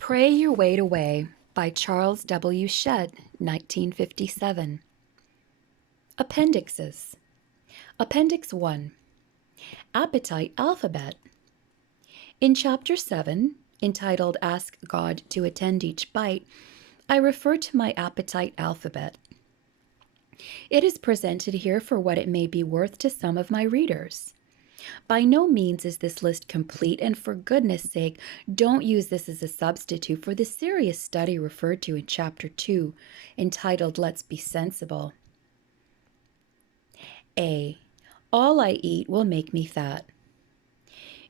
Pray Your Weight Away by Charles W. Shedd, 1957. Appendixes. Appendix 1. Appetite Alphabet. In Chapter 7, entitled Ask God to Attend Each Bite, I refer to my appetite alphabet. It is presented here for what it may be worth to some of my readers. By no means is this list complete, and for goodness sake, don't use this as a substitute for the serious study referred to in Chapter 2, entitled Let's Be Sensible. A. All I eat will make me fat.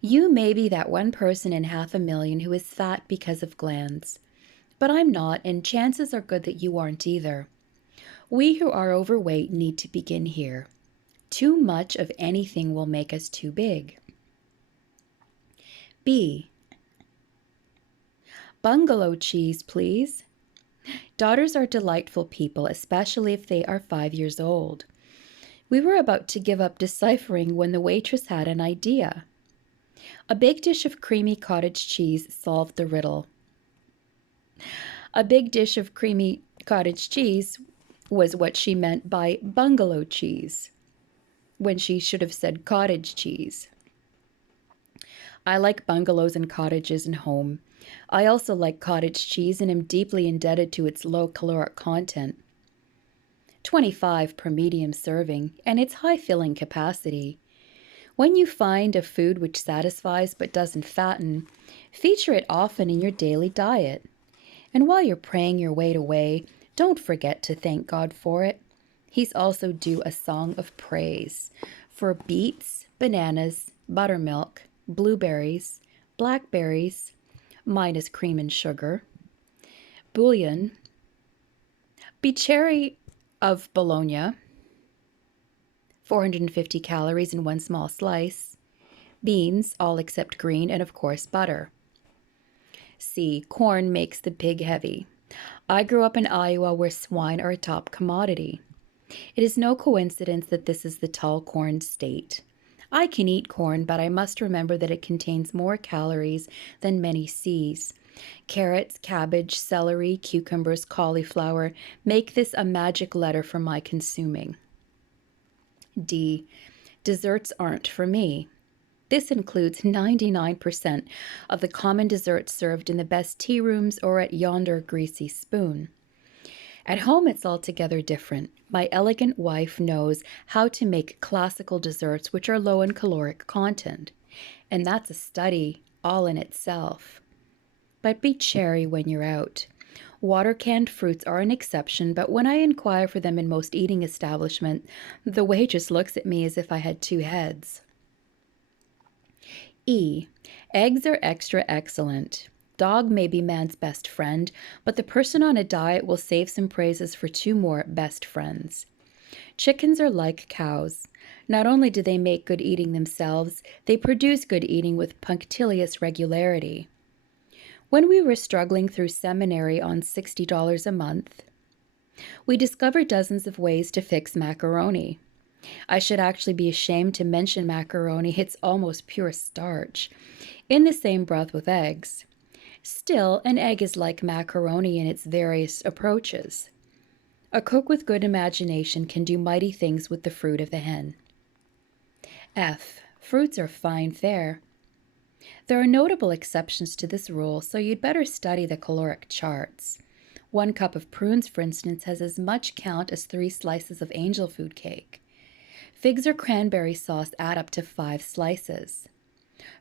You may be that one person in 500,000 who is fat because of glands. But I'm not, and chances are good that you aren't either. We who are overweight need to begin here. Too much of anything will make us too big. B. Bungalow cheese, please. Daughters are delightful people, especially if they are 5 years old. We were about to give up deciphering when the waitress had an idea. A big dish of creamy cottage cheese solved the riddle. A big dish of creamy cottage cheese was what she meant by bungalow cheese, when she should have said cottage cheese. I like bungalows and cottages and home. I also like cottage cheese and am deeply indebted to its low caloric content. 25 per medium serving, and its high filling capacity. When you find a food which satisfies but doesn't fatten, feature it often in your daily diet. And while you're praying your weight away, don't forget to thank God for it. He's also due a song of praise for beets, bananas, buttermilk, blueberries, blackberries, minus cream and sugar, bouillon, cherry of Bologna, 450 calories in one small slice, beans, all except green, and of course butter. C. Corn makes the pig heavy. I grew up in Iowa where swine are a top commodity. It is no coincidence that this is the tall corn state. I can eat corn, but I must remember that it contains more calories than many C's. Carrots, cabbage, celery, cucumbers, cauliflower make this a magic letter for my consuming. D. Desserts aren't for me. This includes 99% of the common desserts served in the best tea rooms or at yonder greasy spoon. At home, it's altogether different. My elegant wife knows how to make classical desserts which are low in caloric content, and that's a study all in itself. But be chary when you're out. Water-canned fruits are an exception, but when I inquire for them in most eating establishments, the waitress looks at me as if I had two heads. E. Eggs are extra excellent. Dog may be man's best friend, but the person on a diet will save some praises for two more best friends. Chickens are like cows. Not only do they make good eating themselves, they produce good eating with punctilious regularity. When we were struggling through seminary on $60 a month, we discovered dozens of ways to fix macaroni. I should actually be ashamed to mention macaroni. It's almost pure starch, in the same breath with eggs. Still, an egg is like macaroni in its various approaches. A cook with good imagination can do mighty things with the fruit of the hen. F. Fruits are fine fare. There are notable exceptions to this rule, so you'd better study the caloric charts. 1 cup of prunes, for instance, has as much count as 3 slices of angel food cake. Figs or cranberry sauce add up to 5 slices.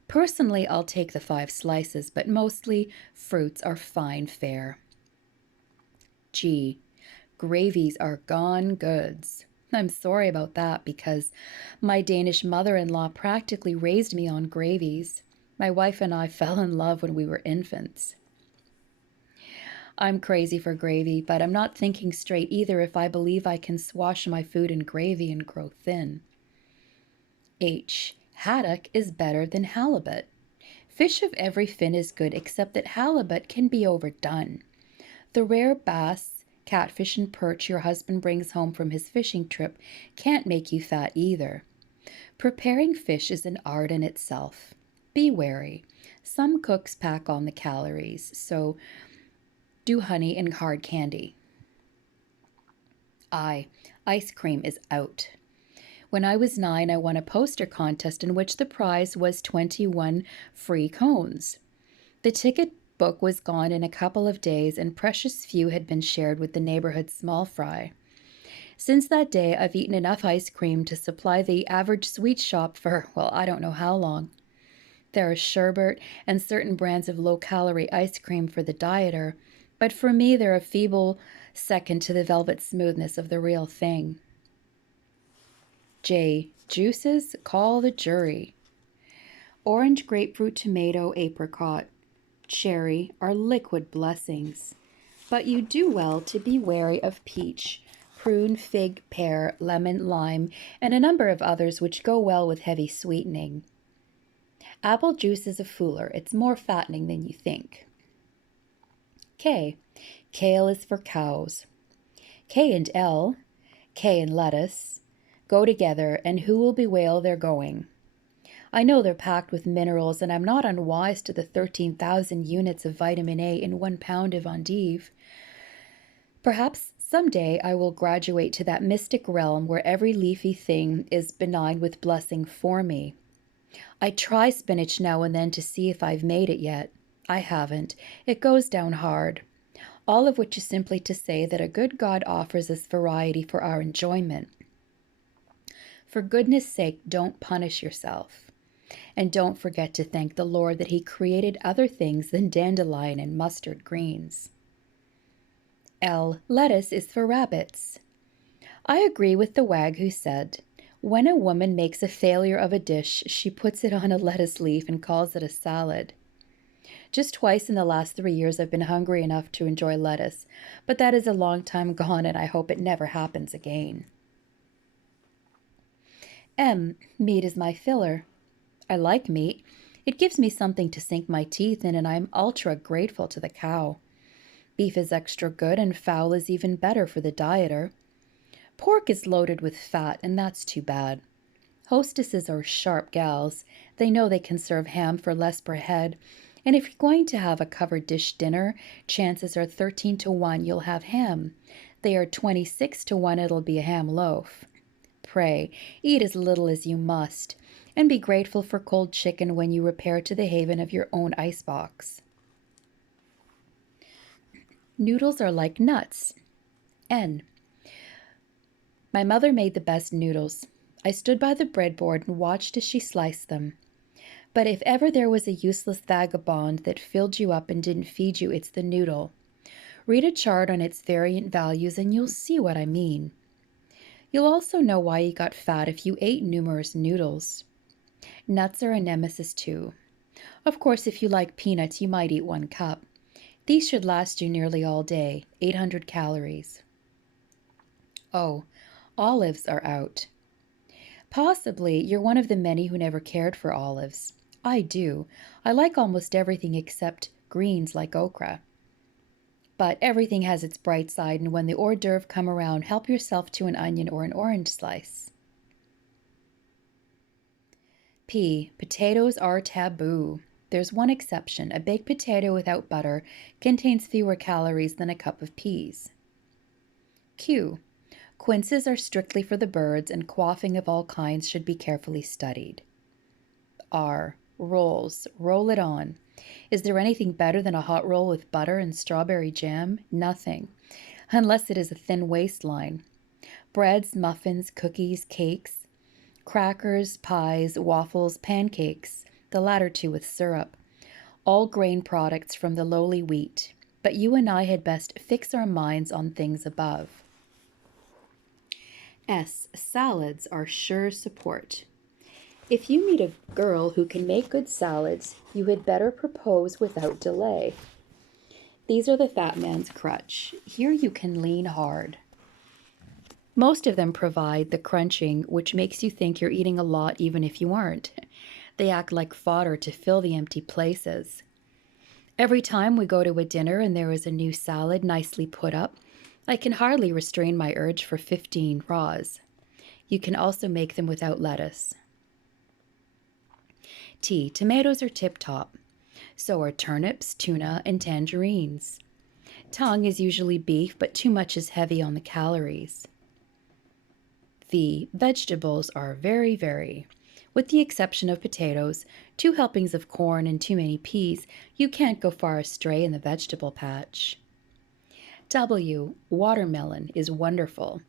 Personally, I'll take the 5 slices, but mostly fruits are fine fare. G. Gravies are gone goods. I'm sorry about that because my Danish mother-in-law practically raised me on gravies. My wife and I fell in love when we were infants. I'm crazy for gravy, but I'm not thinking straight either if I believe I can swash my food in gravy and grow thin. H. Haddock is better than halibut. Fish of every fin is good except that halibut can be overdone. The rare bass, catfish, and perch your husband brings home from his fishing trip can't make you fat either. Preparing fish is an art in itself. Be wary. Some cooks pack on the calories, so do honey and hard candy. Ice cream is out. When I was 9, I won a poster contest in which the prize was 21 free cones. The ticket book was gone in a couple of days, and precious few had been shared with the neighborhood small fry. Since that day, I've eaten enough ice cream to supply the average sweet shop for, well, I don't know how long. There is sherbet and certain brands of low-calorie ice cream for the dieter, but for me they're a feeble second to the velvet smoothness of the real thing. J. Juices, call the jury. Orange, grapefruit, tomato, apricot, cherry are liquid blessings, but you do well to be wary of peach, prune, fig, pear, lemon, lime, and a number of others which go well with heavy sweetening. Apple juice is a fooler. It's more fattening than you think. K. Kale is for cows. K and L, K and lettuce, go together, and who will bewail their going? I know they're packed with minerals, and I'm not unwise to the 13,000 units of vitamin A in 1 pound of endive. Perhaps someday I will graduate to that mystic realm where every leafy thing is benign with blessing for me. I try spinach now and then to see if I've made it yet. I haven't. It goes down hard. All of which is simply to say that a good God offers us variety for our enjoyment. For goodness sake, don't punish yourself. And don't forget to thank the Lord that He created other things than dandelion and mustard greens. L. Lettuce is for rabbits. I agree with the wag who said, when a woman makes a failure of a dish, she puts it on a lettuce leaf and calls it a salad. Just twice in the last 3 years I've been hungry enough to enjoy lettuce, but that is a long time gone and I hope it never happens again. M. Meat is my filler. I like meat. It gives me something to sink my teeth in, and I'm ultra grateful to the cow. Beef is extra good, and fowl is even better for the dieter. Pork is loaded with fat, and that's too bad. Hostesses are sharp gals. They know they can serve ham for less per head, and if you're going to have a covered dish dinner, chances are 13 to 1 you'll have ham. They are 26 to 1 it'll be a ham loaf. Pray, eat as little as you must, and be grateful for cold chicken when you repair to the haven of your own icebox. Noodles are like nuts. N. My mother made the best noodles. I stood by the breadboard and watched as she sliced them. But if ever there was a useless vagabond that filled you up and didn't feed you, it's the noodle. Read a chart on its variant values and you'll see what I mean. You'll also know why you got fat if you ate numerous noodles. Nuts are a nemesis too. Of course, if you like peanuts, you might eat 1 cup. These should last you nearly all day, 800 calories. Oh, olives are out. Possibly you're one of the many who never cared for olives. I do. I like almost everything except greens like okra. But everything has its bright side, and when the hors d'oeuvre come around, help yourself to an onion or an orange slice. P. Potatoes are taboo. There's one exception. A baked potato without butter contains fewer calories than a cup of peas. Q. Quinces are strictly for the birds, and quaffing of all kinds should be carefully studied. R. Rolls. Roll it on. Is there anything better than a hot roll with butter and strawberry jam? Nothing, unless it is a thin waistline. Breads, muffins, cookies, cakes, crackers, pies, waffles, pancakes, the latter 2 with syrup. All grain products from the lowly wheat. But you and I had best fix our minds on things above. S. Salads are sure support. If you meet a girl who can make good salads, you had better propose without delay. These are the fat man's crutch. Here you can lean hard. Most of them provide the crunching, which makes you think you're eating a lot even if you aren't. They act like fodder to fill the empty places. Every time we go to a dinner and there is a new salad nicely put up, I can hardly restrain my urge for 15 raws. You can also make them without lettuce. T. Tomatoes are tip-top. So are turnips, tuna, and tangerines. Tongue is usually beef, but too much is heavy on the calories. V. Vegetables are very. With the exception of potatoes, 2 helpings of corn, and too many peas, you can't go far astray in the vegetable patch. W. Watermelon is wonderful.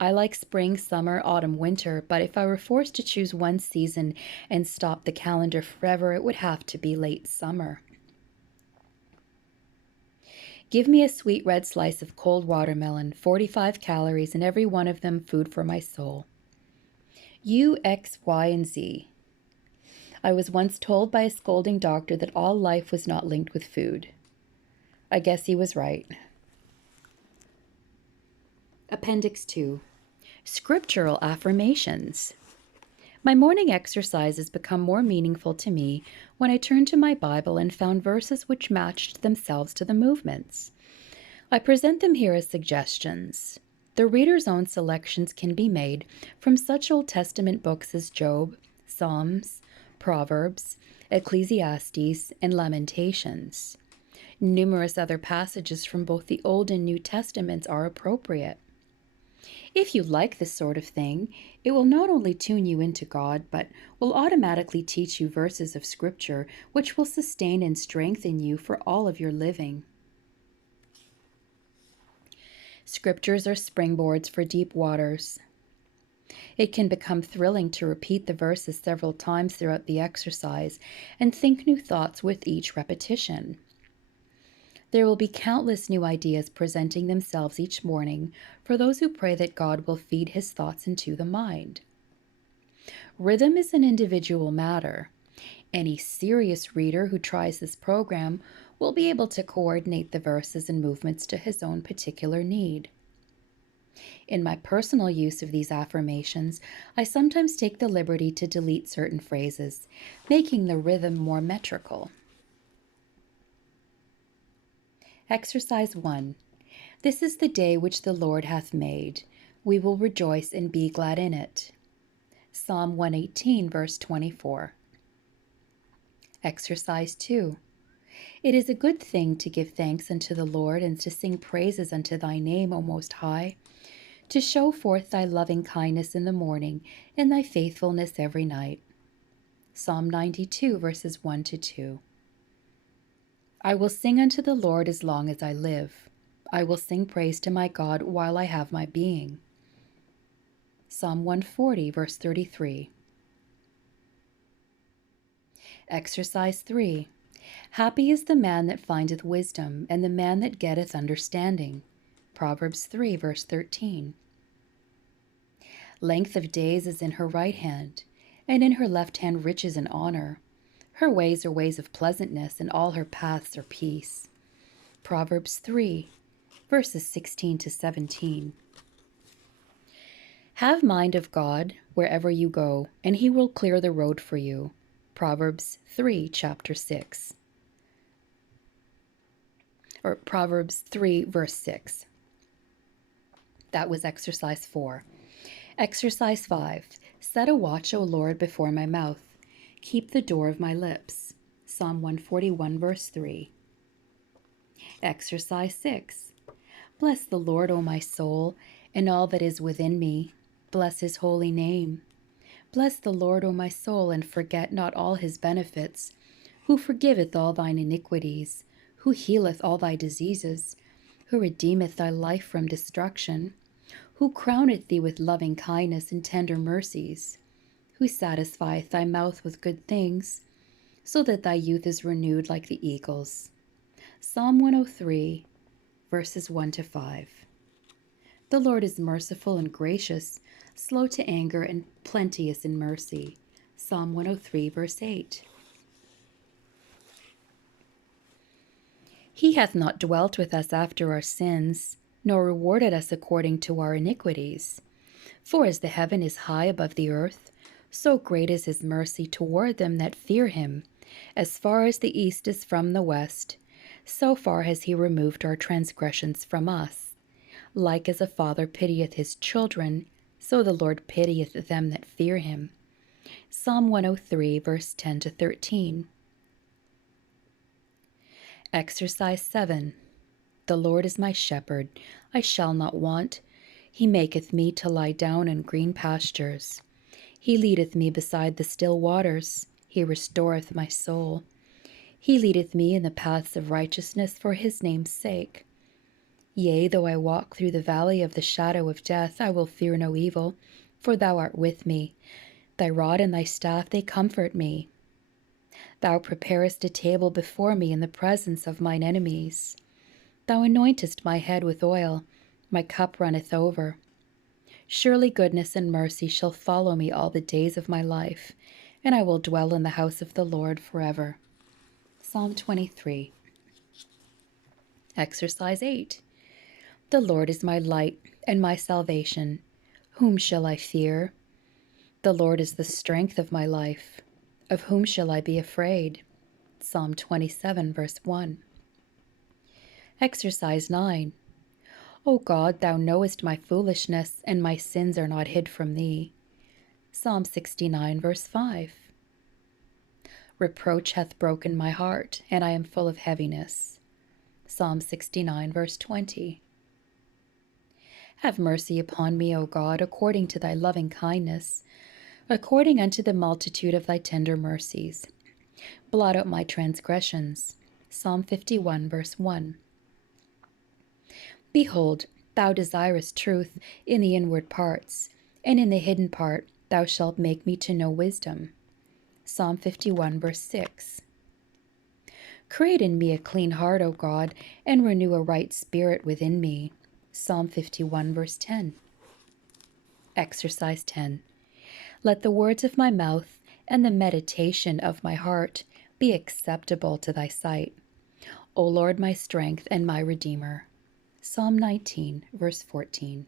I like spring, summer, autumn, winter, but if I were forced to choose one season and stop the calendar forever, it would have to be late summer. Give me a sweet red slice of cold watermelon, 45 calories, and every one of them food for my soul. U, X, Y, and Z. I was once told by a scolding doctor that all life was not linked with food. I guess he was right. Appendix 2. Scriptural affirmations. My morning exercises become more meaningful to me when I turned to my Bible and found verses which matched themselves to the movements. I present them here as suggestions. The reader's own selections can be made from such Old Testament books as Job, Psalms, Proverbs, Ecclesiastes, and Lamentations. Numerous other passages from both the Old and New Testaments are appropriate. If you like this sort of thing, it will not only tune you into God, but will automatically teach you verses of Scripture which will sustain and strengthen you for all of your living. Scriptures are springboards for deep waters. It can become thrilling to repeat the verses several times throughout the exercise and think new thoughts with each repetition. There will be countless new ideas presenting themselves each morning for those who pray that God will feed his thoughts into the mind. Rhythm is an individual matter. Any serious reader who tries this program will be able to coordinate the verses and movements to his own particular need. In my personal use of these affirmations, I sometimes take the liberty to delete certain phrases, making the rhythm more metrical. Exercise 1. This is the day which the Lord hath made. We will rejoice and be glad in it. Psalm 118, verse 24. Exercise 2. It is a good thing to give thanks unto the Lord and to sing praises unto thy name, O Most High, to show forth thy loving kindness in the morning and thy faithfulness every night. Psalm 92, verses 1 to 2. I will sing unto the Lord as long as I live. I will sing praise to my God while I have my being. Psalm 140, verse 33. Exercise 3. Happy is the man that findeth wisdom, and the man that getteth understanding. Proverbs 3, verse 13. Length of days is in her right hand, and in her left hand riches and honor. Her ways are ways of pleasantness, and all her paths are peace. Proverbs 3, verses 16 to 17. Have mind of God wherever you go, and he will clear the road for you. Proverbs 3, chapter 6. Or Proverbs 3, verse 6. That was exercise 4. Exercise 5. Set a watch, O Lord, before my mouth. Keep the door of my lips. Psalm 141, verse 3. Exercise 6. Bless the Lord, O my soul, and all that is within me. Bless his holy name. Bless the Lord, O my soul, and forget not all his benefits, who forgiveth all thine iniquities, who healeth all thy diseases, who redeemeth thy life from destruction, who crowneth thee with loving kindness and tender mercies, who satisfieth thy mouth with good things, so that thy youth is renewed like the eagles. Psalm 103, verses 1 to 5. The Lord is merciful and gracious, slow to anger and plenteous in mercy. Psalm 103, verse 8. He hath not dwelt with us after our sins, nor rewarded us according to our iniquities. For as the heaven is high above the earth, so great is his mercy toward them that fear him. As far as the east is from the west, so far has he removed our transgressions from us. Like as a father pitieth his children, so the Lord pitieth them that fear him. Psalm 103, verse 10 to 13. Exercise 7. The Lord is my shepherd, I shall not want. He maketh me to lie down in green pastures. He leadeth me beside the still waters. He restoreth my soul. He leadeth me in the paths of righteousness for his name's sake. Yea, though I walk through the valley of the shadow of death, I will fear no evil, for thou art with me. Thy rod and thy staff, they comfort me. Thou preparest a table before me in the presence of mine enemies. Thou anointest my head with oil, my cup runneth over. Surely goodness and mercy shall follow me all the days of my life, and I will dwell in the house of the Lord forever. Psalm 23. Exercise 8. The Lord is my light and my salvation. Whom shall I fear? The Lord is the strength of my life. Of whom shall I be afraid? Psalm 27, verse 1. Exercise 9. O God, thou knowest my foolishness, and my sins are not hid from thee. Psalm 69, verse 5. Reproach hath broken my heart, and I am full of heaviness. Psalm 69, verse 20. Have mercy upon me, O God, according to thy loving kindness, according unto the multitude of thy tender mercies. Blot out my transgressions. Psalm 51, verse 1. Behold, thou desirest truth in the inward parts, and in the hidden part thou shalt make me to know wisdom. Psalm 51, verse 6. Create in me a clean heart, O God, and renew a right spirit within me. Psalm 51, verse 10. Exercise 10. Let the words of my mouth and the meditation of my heart be acceptable to thy sight, O Lord, my strength and my Redeemer. Psalm 19, verse 14.